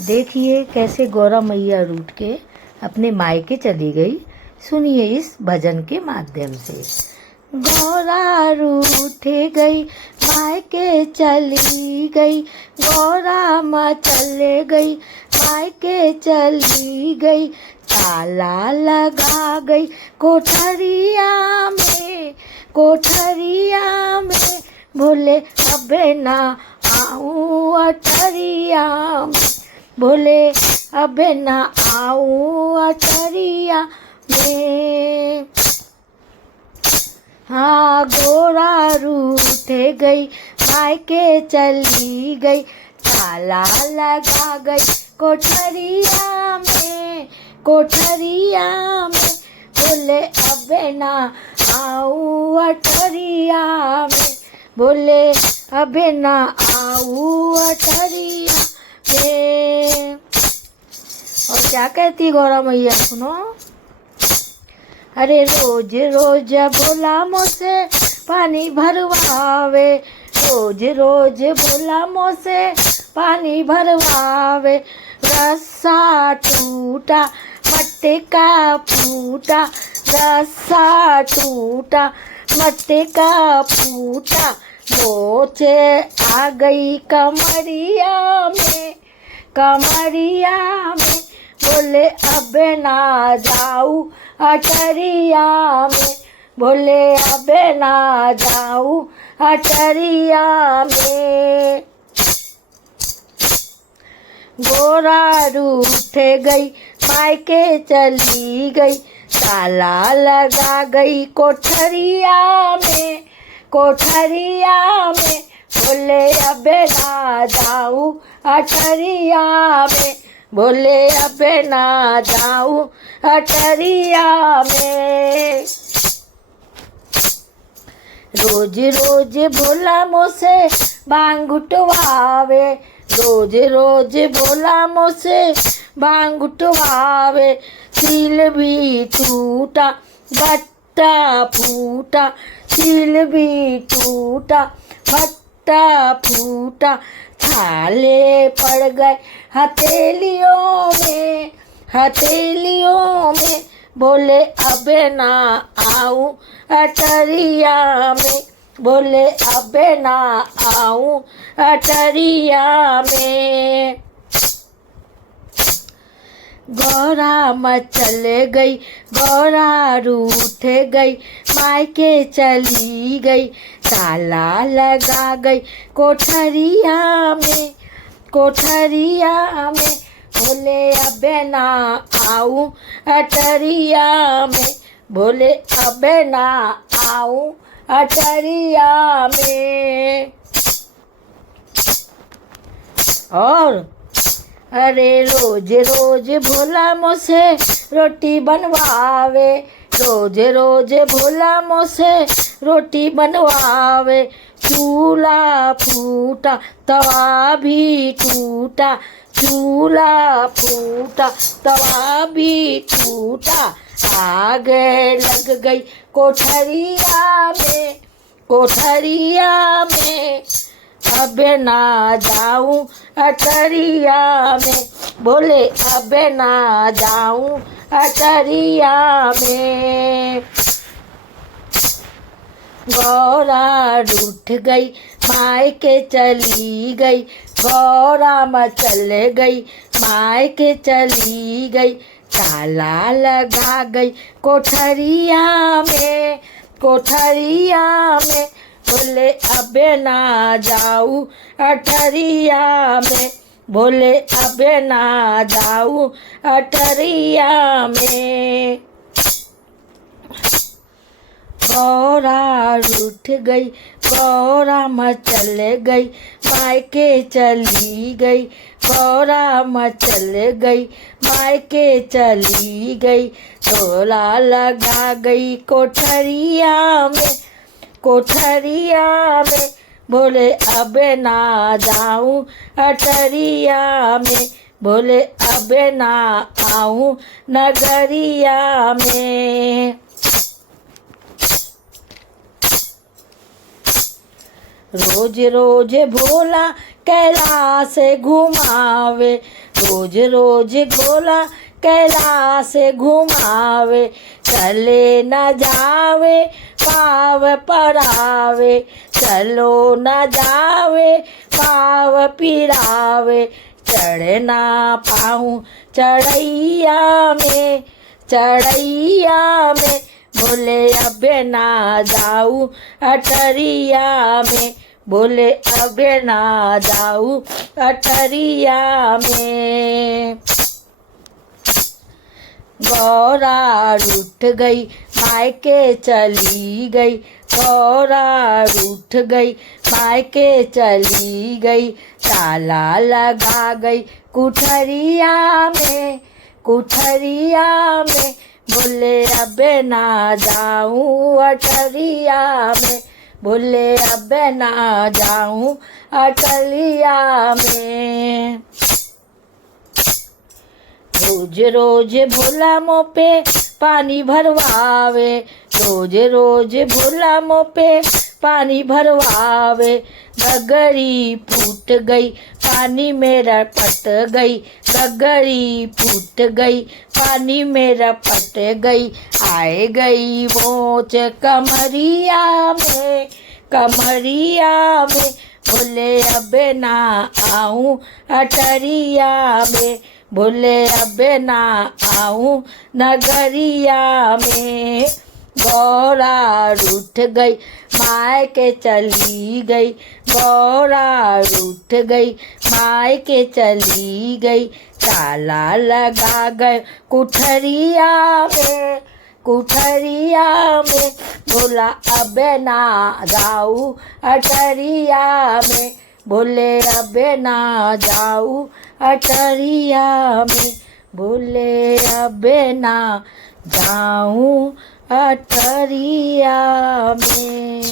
देखिए कैसे गौरा मैया रूठ के अपने मायके चली गई। सुनिए इस भजन के माध्यम से। गौरा रूठे गई मायके चली गई, गौरा माँ चले गई मायके चली गई। ताला लगा गई कोठरिया में, कोठरिया में बोले अबे ना आऊँ अठरिया में, बोले अबे ना आऊँ अठरिया में। हाँ गौरा रूठे गई मायके चली गई, ताला लगा गई कोठरिया में, कोठरिया में बोले अबे ना आऊँ अठरिया में, बोले अबे ना आऊँ अठरिया में। और क्या कहती गौरा मैया सुनो। अरे रोज रोज बोला मुझसे पानी भरवावे, रोज रोज बोला मुझसे पानी भरवावे। रस्सा टूटा मट्टे का फूटा, रस्सा टूटा मट्टे का फूटा। मोचे आ गई कमरिया में, कमरिया में बोले अबे ना जाऊँ अठरिया में, बोले अबे ना जाऊँ अठरिया में। गौरा रूठे गई मायके चली गई, ताला लगा गई कोठरिया में, कोठरिया में बोले अबे ना जाऊँ अठरिया में, बोले अबे ना जाऊँ अठरिया में। रोज रोज भोला मुझसे भांग उठवावे, रोज रोज भोला मुझसे भांग उठवावे। सील भी टूटा भट्टा फूटा, सील भी टूटा भट्टा फूटा। छाले पड़ गए हथेलियों में, हथेलियों में बोले अबे ना आऊँ अठरिया में, बोले अबे ना आऊँ अठरिया में। गौरा माँ चले गई, गौरा रूठे गई मायके चली गई, ताला लगा गई कोठरिया में, कोठरिया में बोले अबे ना आऊँ अठरिया में, बोले अबे ना आऊँ अठरिया में। और अरे रोज रोज भोला मुझसे रोटी बनवावे, रोज रोज भोला मुझसे रोटी बनवावे। चूल्हा फूटा तवा भी टूटा, चूल्हा फूटा तवा भी टूटा। आग लग गई कोठरिया में, कोठरिया में अबे ना जाऊँ अठरिया में, बोले अबे ना जाऊँ अठरिया में। गौरा रूठ गई मायके चली गई, गौरा माँ चले गई मायके चली गई। ताला लगा गई कोठरिया में, कोठरिया में बोले अबे ना जाऊँ अठरिया में, बोले अबे ना जाऊँ अठरिया में। गौरा रूठ गई, गौरा माँ चले गई मायके चली गई, गौरा माँ चले गई मायके चली गई। तोला लगा गई कोठरिया में, कोठरिया में बोले अबे ना जाऊँ अठरिया में, बोले अबे ना आऊँ नगरिया में। रोज रोज भोला कैलाश घुमावे, रोज रोज भोला कैलाश घुमावे। चले न जावे पाव परावे, चलो न जावे पाव पिरावे। चढ़ ना पाऊँ चढ़ैया में, चढ़ैया में, बोले अब ना जाऊँ अटरिया में, बोले अब ना जाऊँ अटरिया में। गौरा रूठ गई मायके चली गई, गौरा रूठ गई मायके चली गई। ताला लगा गई कुठरिया में, कुठरिया में, बोले अब ना जाऊँ अटरिया में, बोले अब ना जाऊँ अटरिया में। रोज रोज भोला मुँह पे पानी भरवावे, रोज रोज भोला मुँह पे पानी भरवावे। गगरी फूट गई पानी मेरा पट गई, गगरी फूट गई पानी मेरा पट गई। आए गई मोच कमरिया में, कमरिया में, बोले अब ना आऊँ अटरिया में, बोले अब ना आऊँ नगरिया में। गौरा रूठ गई मायके चली गई, गौरा रूठ गई मायके चली गई। ताला लगा गए कुठरिया में, कुठरिया में, बोला अब ना जाऊँ अटरिया में, बोले अब ना जाऊँ अटरिया में, बोले अब ना जाऊँ अटरिया में।